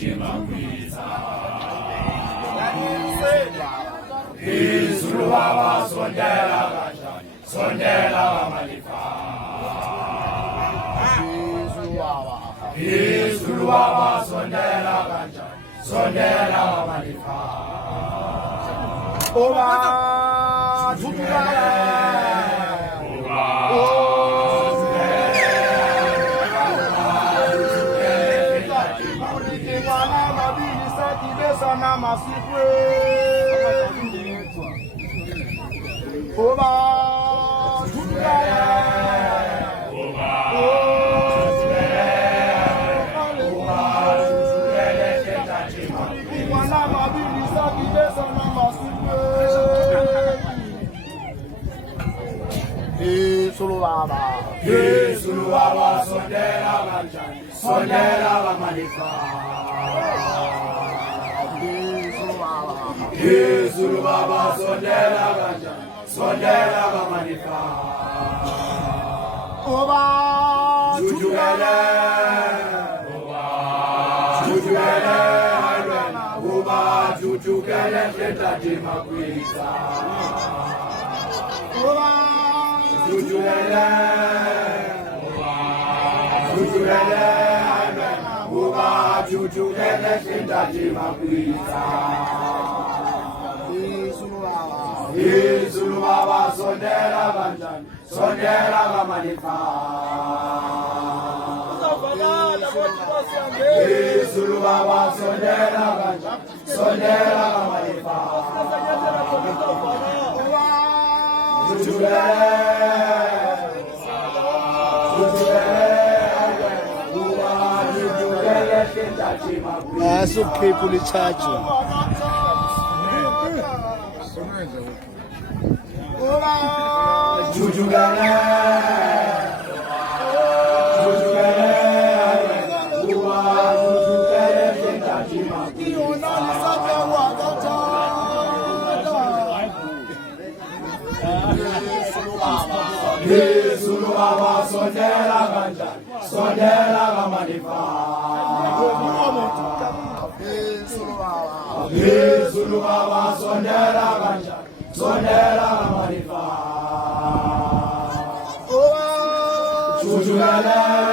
Jimamisa. Izulu Baba sondela kanjani, sondela Malifa. Izulu Baba sondela kanjani, sondela Malifa. Oba, Sulu Baba sondela kanjani, sondela Malifa. Sulu Baba sondela kanjani, sondela Malifa. Oba jujugele, jujugele, oba jujugele, leta jimakwisa. Oba jujugele, jujugele, oba jujugele, leta jimakwisa. Izulu Baba sondela kanjani, sondela Malifa. Izulu Baba sondela kanjani, sondela Malifa. Jujugele, So people in church. Jujugele, Sulu Baba sondela kanjani, sondela Malifa. Sulu Baba sondela kanjani, sondela Malifa. Jujugele.